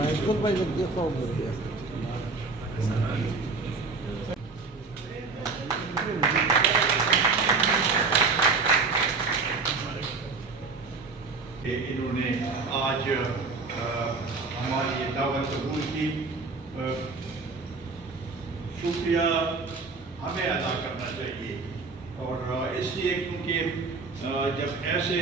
Michael vai ter folga. इन्होंने आज हमारी ये दावत कबूल की। शुक्रिया हमें अदा करना चाहिए और इसलिए क्योंकि जब ऐसे